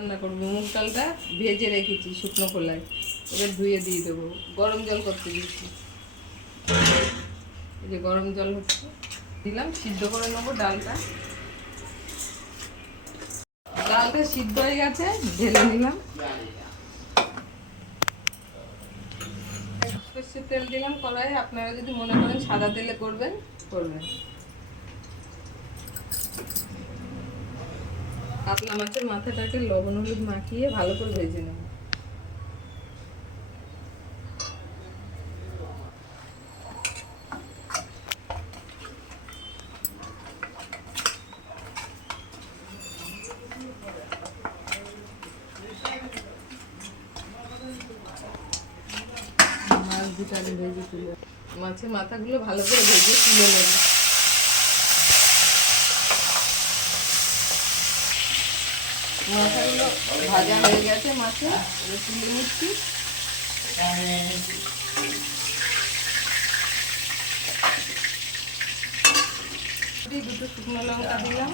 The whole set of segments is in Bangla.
রান্না করবো। মুগ ডালটা ভেজে রেখেছি শুকনো খোলায়, এবার ধুয়ে দিয়ে দেবো। গরম জল করতে দিয়েছি, এই যে গরম জল হচ্ছে, দিলাম। সিদ্ধ করে নেবো ডালটা। ডালটা সিদ্ধ হয়ে গেছে, ঢেলে নিলাম। সর্ষের তেল দিলাম কড়াইয়ে। আপনারা যদি মনে করেন সাদা তেলে করবেন করবেন। কাতলা মাছের মাথাটাকে লবণ হলুদ মাখিয়ে ভালো করে ভেজে নেব। মাছ দুটো আমি ভেজে তুলে, মাছের মাথাগুলো ভালো করে ভেজে তুলে নেব। মাথাগুলো ভাজা হয়ে গেছে, মাছে তুলে নিচ্ছি। দুটো শুকনো লঙ্কা দিলাম,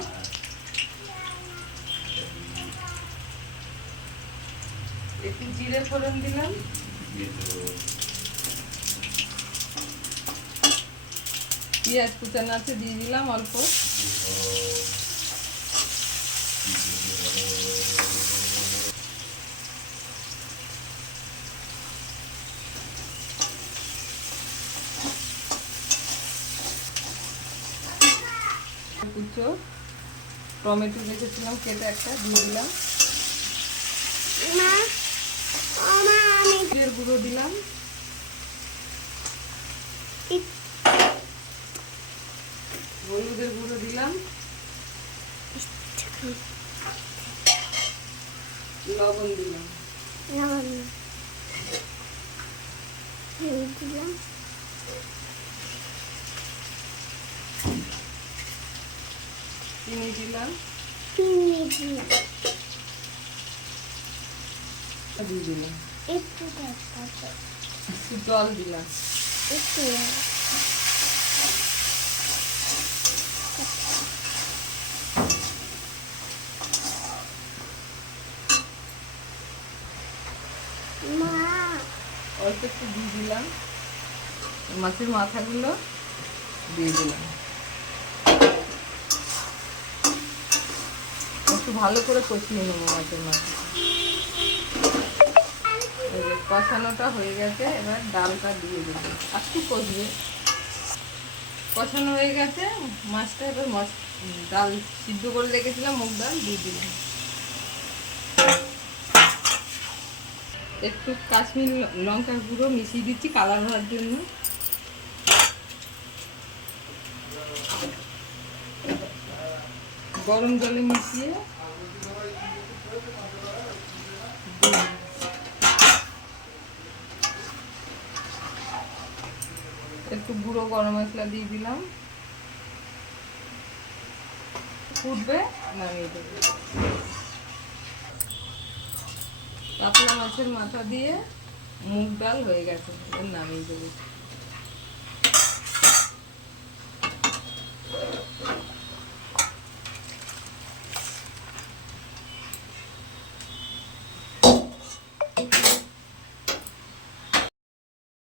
একটু জিরে ফোড়ন দিলাম, পেঁয়াজ কুচানো আছে দিয়ে দিলাম অল্প, কুচো টমেটো রেখেছিলাম কেটে একটা দিয়ে দিলাম, জিরের গুঁড়ো দিলাম, হলুদের গুঁড়ো দিলাম, লবণ দিলাম, চিনি দিলাম, দিয়ে দিলাম একটু জল দিলাম, অল্প একটু দিয়ে দিলাম, মাছের মাথাগুলো দিয়ে দিলাম, একটু ভালো করে কষিয়ে নেবো মাছের মাথা। কষানোটা হয়ে গেছে, এবার ডালটা দিয়ে দেবো, একটু কষবে। কষানো হয়ে গেছে মাছটা, এবার ডাল সিদ্ধ করে রেখেছিলাম মুগ ডাল দিয়ে দিলাম। একটু কাশ্মীর লঙ্কার গুঁড়ো মিশিয়ে দিচ্ছি কালার হওয়ার জন্য। গরম জলে মিশিয়ে একটু গুঁড়ো গরম মশলা দিয়ে দিলাম, ফুটবে নামিয়ে দেবো। কাতলা মাছের মাথা দিয়ে মুগ ডাল হয়ে গেছে, নামিয়ে দেবো।